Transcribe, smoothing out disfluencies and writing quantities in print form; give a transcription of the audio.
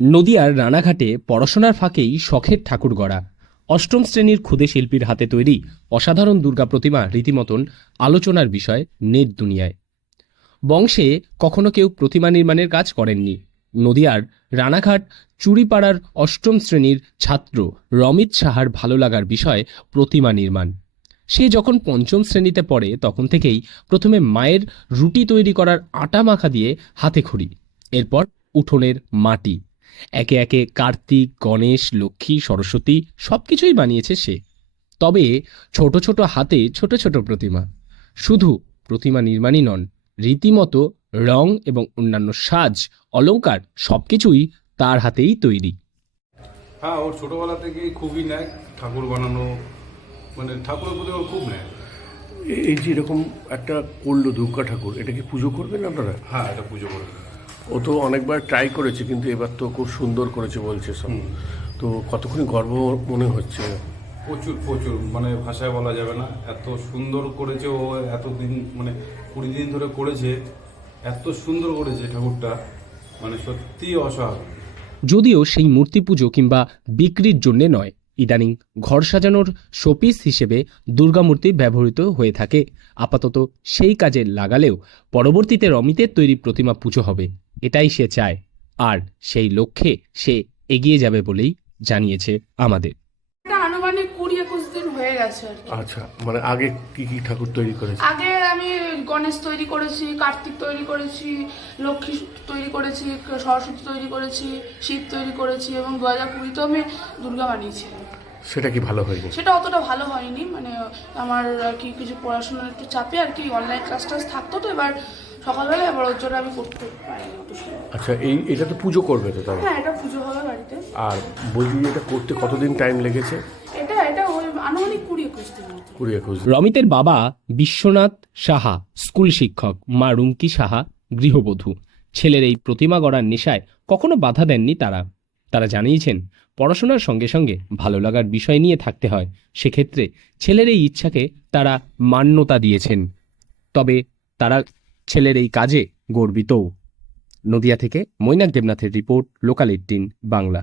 নদিয়ার রানাঘাটে পড়াশোনার ফাঁকেই শখের ঠাকুর গড়া অষ্টম শ্রেণীর ক্ষুদে শিল্পীর হাতে তৈরি অসাধারণ দুর্গা প্রতিমা রীতিমতন আলোচনার বিষয় নেট দুনিয়ায়। বংশে কখনো কেউ প্রতিমা নির্মাণের কাজ করেননি। নদিয়ার রানাঘাট চুড়িপাড়ার অষ্টম শ্রেণীর ছাত্র রমিত সাহার ভালো লাগার বিষয় প্রতিমা নির্মাণ। সে যখন পঞ্চম শ্রেণীতে পড়ে তখন থেকেই প্রথমে মায়ের রুটি তৈরি করার আটা মাখা দিয়ে হাতে খড়ি, এরপর উঠোনের মাটি, একে একে কার্তিক, গণেশ, লক্ষ্মী, সরস্বতী সবকিছুই বানিয়েছে সে। তবে ছোট ছোট হাতে ছোট ছোট প্রতিমা। শুধু প্রতিমা নির্মাণই নন, রীতিমতো রং এবং অন্যান্য সাজ অলংকার সবকিছুই তার হাতেই তৈরি। হ্যাঁ, ওর ছোটবেলা থেকেই খুবই ন্যাক ঠাকুর বানানো, মানে ঠাকুরের প্রতি ওর খুব ন্যাক। এই যে এরকম একটা করলো দুর্গা ঠাকুর, এটা কি পুজো করবেন আপনারা? হ্যাঁ, এটা পুজো করে। ও তো অনেকবার ট্রাই করেছে, কিন্তু এবার তো খুব সুন্দর করেছে বলছে সব। তো কতক্ষণ গর্ব মনে হচ্ছে? প্রচুর প্রচুর, মানে ভাষায় বলা যাবে না, এত সুন্দর করেছে ও। এতদিন মানে 20 দিন ধরে করেছে, এত সুন্দর করেছে ঠাকুরটা, মানে সত্যি অসাধারণ। যদিও সেই মূর্তি পুজো কিংবা বিক্রির জন্যে নয়, ইদানিং ঘর সাজানোর শোপিস হিসেবে দুর্গামূর্তি ব্যবহৃত হয়ে থাকে। আপাতত সেই কাজে লাগালেও পরবর্তীতে রমিতের তৈরি প্রতিমা পুজো হবে, এটাই সে চায়। আর সেই লক্ষ্যে সে এগিয়ে যাবে বলেই জানিয়েছে আমাদের। এটা আনুমানিক 20-21 দিন হয়ে গেছে আর কি। আচ্ছা, মানে আগে কি কি ঠাকুর তৈরি করেছে? আগে আমি গণেশ তৈরি করেছি, কার্তিক তৈরি করেছি, লক্ষ্মী তৈরি করেছি, সরস্বতী তৈরি করেছি, শিব তৈরি করেছি এবং 2020 আমি দুর্গা বানিয়েছিলাম। সেটা কি ভালো হয়নি? সেটা অতটা ভালো হয়নি, মানে আমার আর কি কিছু পড়াশোনার একটু চাপে আর কি অনলাইন ক্লাস টাস থাকতো, তো এবার সকালবেলা এবার ওর জন্য আমি করতে পারিনি অত সময়। আচ্ছা, এটা তো পুজো করবে তো তাহলে? হ্যাঁ, এটা পুজো হবে বাড়িতে। আর বলছি যে এটা করতে কতদিন টাইম লেগেছে? এটা ওই আনুমানিক 20-21 দিন মতো। 20-21 দিন। রমিতের বাবা বিশ্বনাথ সাহা স্কুল শিক্ষক, মা রুমকি সাহা গৃহবধূ। ছেলের এই প্রতিমা গড়ার নেশায় কখনো বাধা দেননি তারা জানিয়েছেন, পড়াশোনার সঙ্গে সঙ্গে ভালো লাগার বিষয় নিয়ে থাকতে হয়। সেক্ষেত্রে ছেলের এই ইচ্ছাকে তারা মান্যতা দিয়েছেন। তবে তারা ছেলের এই কাজে গর্বিতও। নদিয়া থেকে মৈনাক দেবনাথের রিপোর্ট, লোকাল 18 বাংলা।